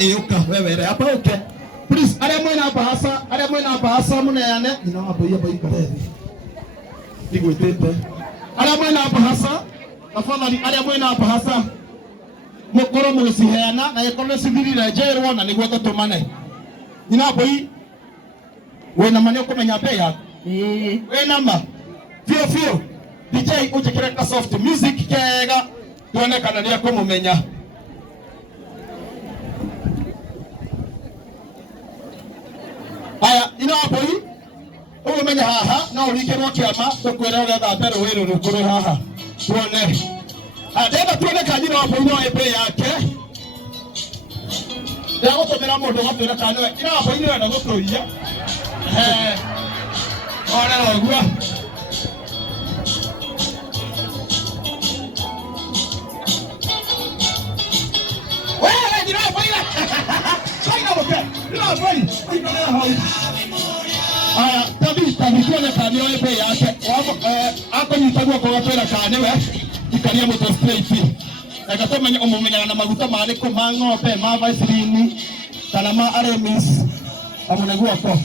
Yuka wewe hapa okay. Please, ale mwena bahasa muneyane. Ina hapo hiyo bai kale. Nigwetete. Ale mwena bahasa. Tafadhali ale mwena bahasa. Mukoro muciheana na yekono cithirire njerwo na niguo tutumane. Ina hapo hii. Wena mane ukumenya bei yako. Wena ma. Fio. DJ ujikire ka soft music kega. Tuone kana ni akumumenya. Aya, ina hapo hii. Umenya haha na ulikerwa kiama tukwera gatha mbere wiru rukuru haha. Tuone. Adeba tuone kanyina hapo ino ebe yake. Ndago tomera mundu gatwira kanwe. Ina hapo ino na guturia. Ona ogua. Wewe ndio hapo ina. Saina boke. Ina hapo hii. Ina hapo. Aya, tabi tuone kanyo ebe yake. Ako nyitagwa kwa gatwira kanwe. Ikaria moto straight. Nagatoma umumenya na maguta mariko mangope ma vaseline kana ma aremis amunegua ko.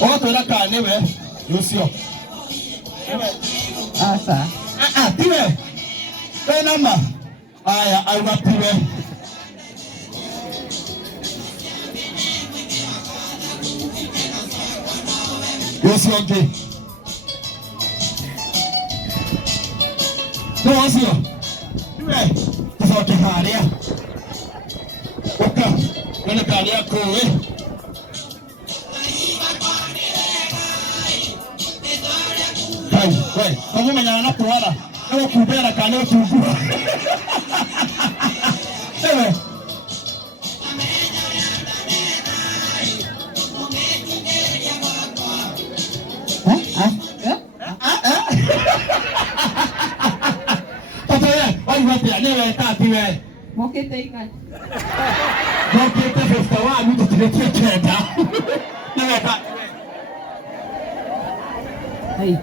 Ogatwira kanwe yucio. Asa. Tiwe. Tena ma. Aya, auga tiwe. Yucio okay. No sio. Tiwe. Tusote haria. Oka. Nene karia kowe. Wei, kamu menyana kuala. Ewe kubera kane utugua. Ewe. Tatoe, oi wapi anewe tati we. Mokete ikai. Mokete festa wa mtu tuletie kenda. Newe tati we. Hai.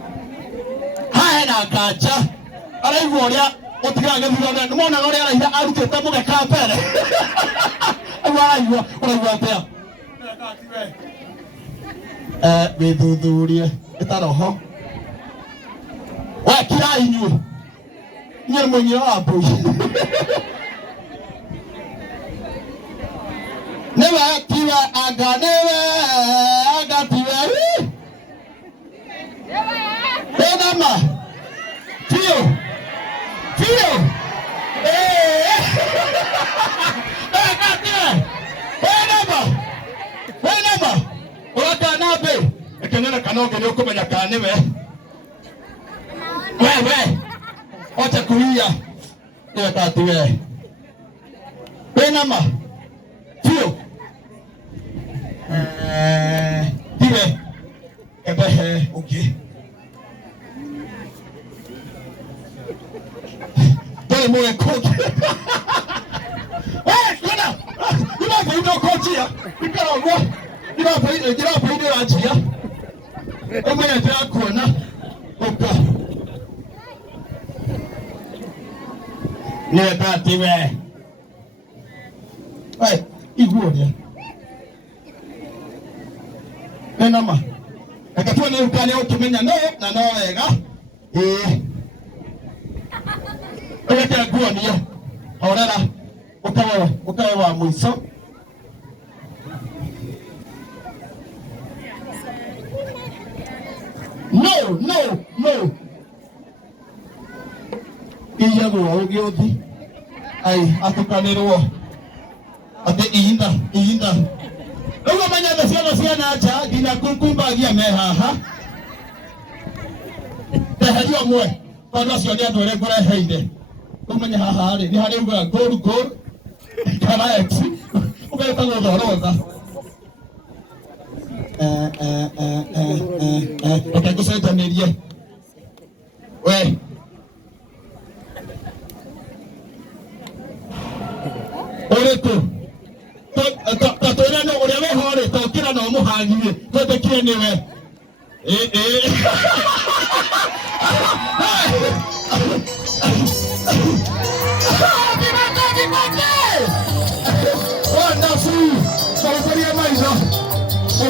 Haena kacha. Araigua uria utigange thutha ni mona uria araitha arutite mugeka mbere. Araigua atia. Withuthurie itaroho. We kira inyu. Nye mwenye wa mbui. Newe tiwe anga tiwe. Benama. Fio. Benama. Oka nabe. Ekenera kanoge ni ukumenya kaniwe. Wewe. Ocha kuia. Newe tati we. Benama. Fio. Tiwe. Ebehe. Okay. Dole moe coach. Kuna. Kuna vitu coach ya. Ikara ngwa. Gira faida rajia. Ema ya tya kuona. Oka. Ne tati we. Ai, iguonia. Enama. Akatua ni ukale ukimenya no na no wega. Oya guo niyo. Orera ukawe wa mwiso. No. Iya go ogiothi. Ai atukanirwo. Ate inda. Ugo manya da siana acha gina kunkumbagia mehaha. Teherio mwe. Bado sio ndio ndore kura heide. Umenya haha ri ni hari uga goal. Kana ex. Ugaita godoroga. Utakusaidianerie. We. Oreto. Tatona no uria we hore tokira no muhangie. Totekie niwe.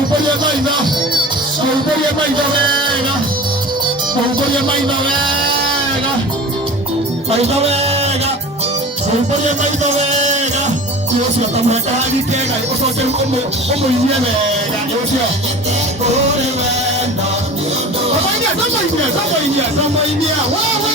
Mũhunjĩrie maitho. Mũhunjĩrie maitho wega. Mũhunjĩrie maitho wega. Maitho wega. Mũhunjĩrie maitho wega. Ũcio tamũheka gĩkega ũcoke ũmũinie wega ũcio. Kũrĩ wenda. Tamũinie. Wewe.